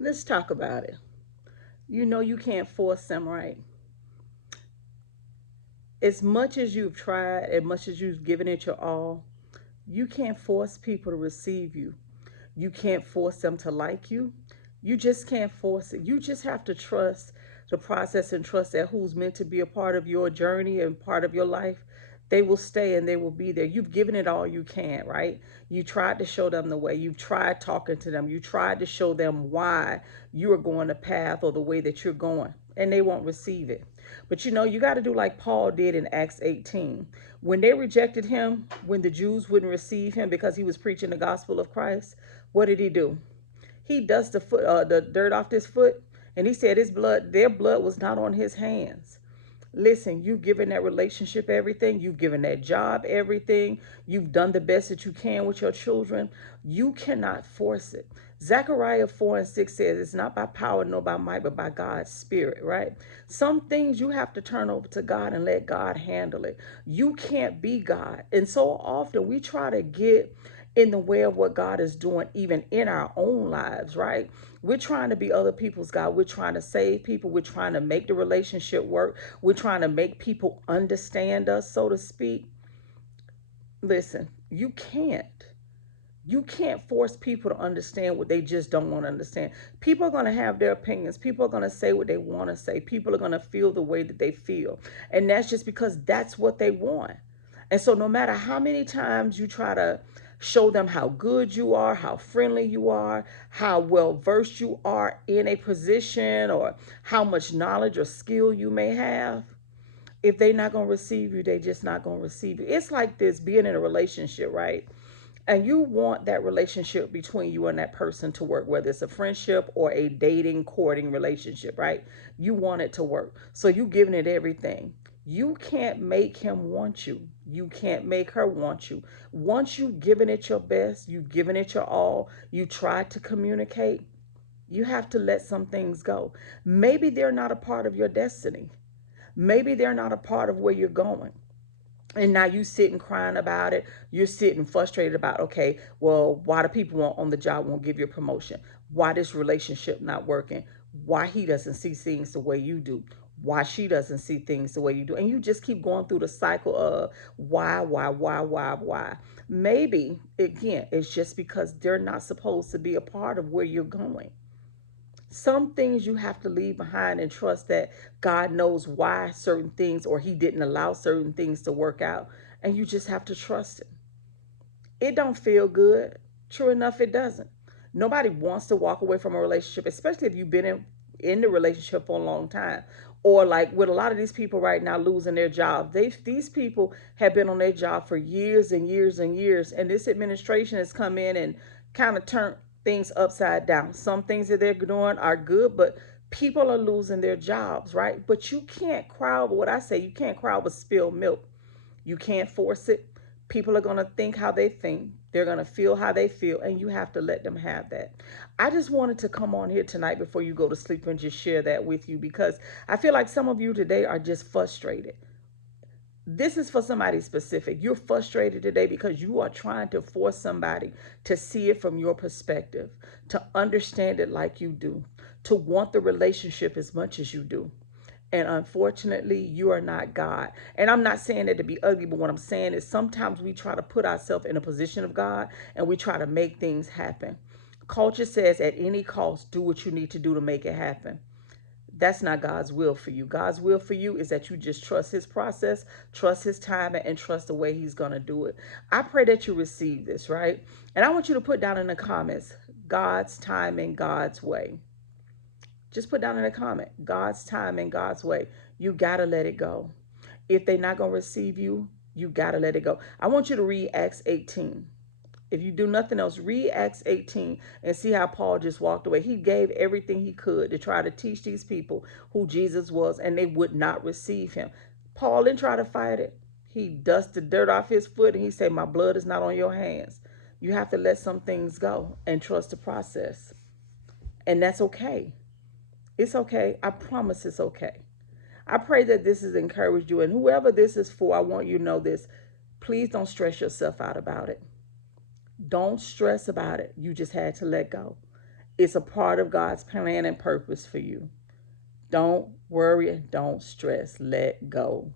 Let's talk about it. You know you can't force them, right? As much as you've tried, as much as you've given it your all, you can't force people to receive you. You can't force them to like you. You just can't force it. You just have to trust the process and trust that who's meant to be a part of your journey and part of your life, they will stay and they will be there. You've given it all you can, right? You tried to show them the way. You've tried talking to them. You tried to show them why you are going the path or the way that you're going, and they won't receive it. But you know, you got to do like Paul did in Acts 18. When they rejected him, when the Jews wouldn't receive him because he was preaching the gospel of Christ, what did he do? He dusted the dirt off his foot, and he said his blood, their blood was not on his hands. Listen, you've given that relationship everything. You've given that job everything. You've done the best that you can with your children. You cannot force it. Zechariah 4 and 6 says it's not by power nor by might, but by God's spirit, right? Some things you have to turn over to God and let God handle it. You can't be God. And so often we try to get in the way of what God is doing, even in our own lives, right? We're trying to be other people's God. We're trying to save people. We're trying to make the relationship work. We're trying to make people understand us, so to speak. Listen, you can't. You can't force people to understand what they just don't want to understand. People are going to have their opinions. People are going to say what they want to say. People are going to feel the way that they feel. And that's just because that's what they want. And so, no matter how many times you try to show them how good you are, how friendly you are, how well versed you are in a position, or how much knowledge or skill you may have, if they're not going to receive you, they just not going to receive you. It's like this being in a relationship, right? And you want that relationship between you and that person to work, whether it's a friendship or a dating, courting relationship, right? You want it to work. So you giving it everything. You can't make him want you. You can't make her want you. Once you've given it your best, you've given it your all, you tried to communicate, you have to let some things go. Maybe they're not a part of your destiny. Maybe they're not a part of where you're going, and now you sitting crying about it. You're sitting frustrated about, okay, well, why the people on the job won't give you a promotion? Why this relationship not working? Why he doesn't see things the way you do? Why she doesn't see things the way you do? And you just keep going through the cycle of why. Maybe again it's just because they're not supposed to be a part of where you're going. Some things you have to leave behind and trust that God knows why certain things, or he didn't allow certain things to work out, and you just have to trust it. It don't feel good. True enough, it doesn't. Nobody wants to walk away from a relationship, especially if you've been in the relationship for a long time. Or like with a lot of these people right now losing their jobs, these people have been on their job for years and years and years, and this administration has come in and kind of turned things upside down. Some things that they're doing are good, but people are losing their jobs, right? But you can't cry over what I say. You can't cry over spilled milk. You can't force it. People are going to think how they think. They're going to feel how they feel, and you have to let them have that. I just wanted to come on here tonight before you go to sleep and just share that with you, because I feel like some of you today are just frustrated. This is for somebody specific. You're frustrated today because you are trying to force somebody to see it from your perspective, to understand it like you do, to want the relationship as much as you do. And unfortunately, you are not God. And I'm not saying that to be ugly, but what I'm saying is sometimes we try to put ourselves in a position of God and we try to make things happen. Culture says at any cost, do what you need to do to make it happen. That's not God's will for you. God's will for you is that you just trust his process, trust his timing, and trust the way he's going to do it. I pray that you receive this, right? And I want you to put down in the comments, God's timing, God's way. Just put down in a comment, God's time and God's way. You got to let it go. If they're not going to receive you, you got to let it go. I want you to read Acts 18. If you do nothing else, read Acts 18 and see how Paul just walked away. He gave everything he could to try to teach these people who Jesus was, and they would not receive him. Paul didn't try to fight it. He dusted dirt off his foot and he said, my blood is not on your hands. You have to let some things go and trust the process. And that's okay. It's okay. I promise it's okay. I pray that this has encouraged you. And whoever this is for, I want you to know this. Please don't stress yourself out about it. Don't stress about it. You just had to let go. It's a part of God's plan and purpose for you. Don't worry, don't stress, let go.